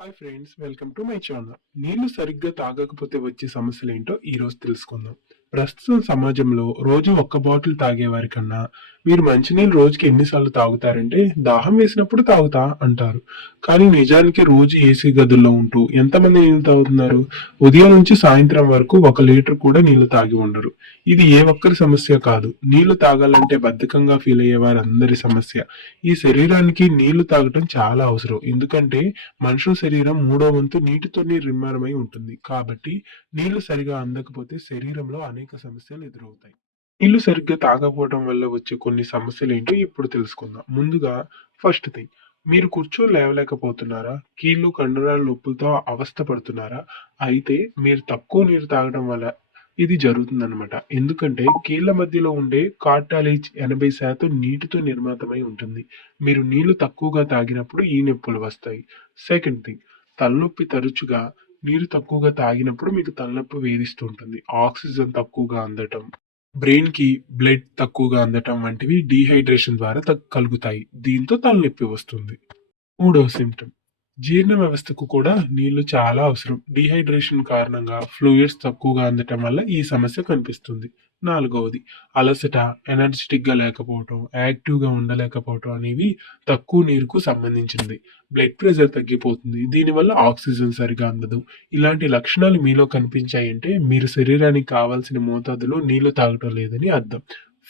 Hi friends, welcome to my channel. నీళ్లు సరిగ్గా తాగకపోతే వచ్చే సమస్యలేంటో ఈ రోజు తెలుసుకుందాం. ప్రస్తుతం సమాజంలో రోజు ఒక్క బాటిల్ తాగేవారి కన్నా మీరు మంచినీళ్ళు రోజుకి ఎన్నిసార్లు తాగుతారంటే దాహం వేసినప్పుడు తాగుతా అంటారు. కానీ నిజానికి రోజు ఏసీ గదుల్లో ఉంటూ ఎంతమంది నీళ్లు తాగుతున్నారు? ఉదయం నుంచి సాయంత్రం వరకు 1 లీటర్ కూడా నీళ్లు తాగి ఉండరు. ఇది ఏ ఒక్కరి సమస్య కాదు. నీళ్లు తాగాలంటే బద్ధకంగా ఫీల్ అయ్యే వారందరి సమస్య. ఈ శరీరానికి నీళ్లు తాగటం చాలా అవసరం. ఎందుకంటే మనుషుల శరీరం 3వ వంతు నీటితోనే నిర్మాణమై ఉంటుంది. కాబట్టి నీళ్లు సరిగా అందకపోతే శరీరంలో అనేక సమస్యలు ఎదురవుతాయి. నీళ్లు సరిగ్గా తాగకపోవడం వల్ల వచ్చే కొన్ని సమస్యలేంటో ఇప్పుడు తెలుసుకుందాం. ముందుగా ఫస్ట్ థింగ్, మీరు కూర్చొని లేవలేకపోతున్నారా? కీళ్ళు, కండరాల నొప్పులతో అవస్థ పడుతున్నారా? అయితే మీరు తక్కువ నీరు తాగడం వల్ల ఇది జరుగుతుందన్నమాట. ఎందుకంటే కీళ్ళ మధ్యలో ఉండే కార్టాలేజ్ 80% నీటితో నిర్మితమై ఉంటుంది. మీరు నీళ్లు తక్కువగా తాగినప్పుడు ఈ నొప్పులు వస్తాయి. సెకండ్ థింగ్, తలనొప్పి తరచుగా నీరు తక్కువగా తాగినప్పుడు మీకు తలనొప్పి వేధిస్తూ ఉంటుంది. ఆక్సిజన్ తక్కువగా అందటం, బ్రెయిన్ కి బ్లడ్ తక్కువగా అందటం వంటివి డీహైడ్రేషన్ ద్వారా కలుగుతాయి. దీంతో తలనొప్పి వస్తుంది. మూడవ సిమ్టమ్, జీర్ణ వ్యవస్థకు కూడా నీళ్లు చాలా అవసరం. డీహైడ్రేషన్ కారణంగా ఫ్లూయిడ్స్ తక్కువగా అందటం వల్ల ఈ సమస్య కనిపిస్తుంది. నాలుగవది, అలసట, ఎనర్జెటిక్ గా లేకపోవటం, యాక్టివ్ గా ఉండలేకపోవటం అనేవి తక్కువ నీరుకు సంబంధించింది. బ్లడ్ ప్రెషర్ తగ్గిపోతుంది. దీనివల్ల ఆక్సిజన్ సరిగా అందదు. ఇలాంటి లక్షణాలు మీలో కనిపించాయంటే మీరు శరీరానికి కావాల్సిన మోతాదులో నీళ్లు తాగటం లేదని అర్థం.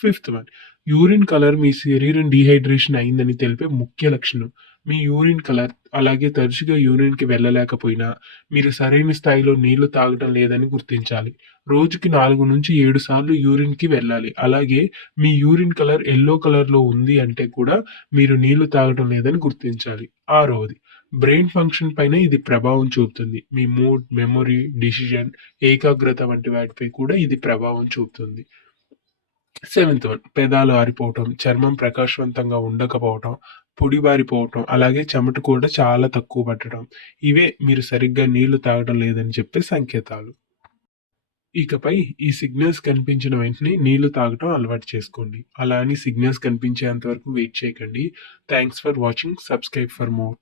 ఫిఫ్త్ వన్, యూరిన్ కలర్ మీ శరీరం డీహైడ్రేషన్ అయిందని తెలిపే ముఖ్య లక్షణం. మీ యూరిన్ కలర్ అలాగే తరచుగా యూరిన్‌కి వెళ్ళలేకపోయినా, మీరు సరైన స్థాయిలో నీళ్లు తాగటం లేదని గుర్తించాలి. రోజుకి 4-7 సార్లు యూరిన్‌కి వెళ్ళాలి. అలాగే మీ యూరిన్ కలర్ యెల్లో కలర్‌లో ఉంది అంటే కూడా మీరు నీళ్లు తాగటం లేదని గుర్తించాలి. ఆరవది, బ్రెయిన్ ఫంక్షన్ పైన ఇది ప్రభావం చూపుతుంది. మీ మూడ్, మెమరీ, డిసిషన్, ఏకాగ్రత వంటి వాటిపై కూడా ఇది ప్రభావం చూపుతుంది. సెవెంత్ వన్, పెదాలు ఆరిపోవటం, చర్మం ప్రకాశవంతంగా ఉండకపోవటం, పొడిబారిపోవటం, అలాగే చెమట కూడా చాలా తక్కువ పట్టడం. ఇవే మీరు సరిగ్గా నీళ్లు తాగడం లేదని చెప్పే సంకేతాలు. ఇకపై ఈ సిగ్నల్స్ కనిపించిన వెంటనే నీళ్లు తాగటం అలవాటు చేసుకోండి. అలా అని సిగ్నల్స్ కనిపించేంత వరకు వెయిట్ చేయకండి. Thanks for watching. Subscribe for more.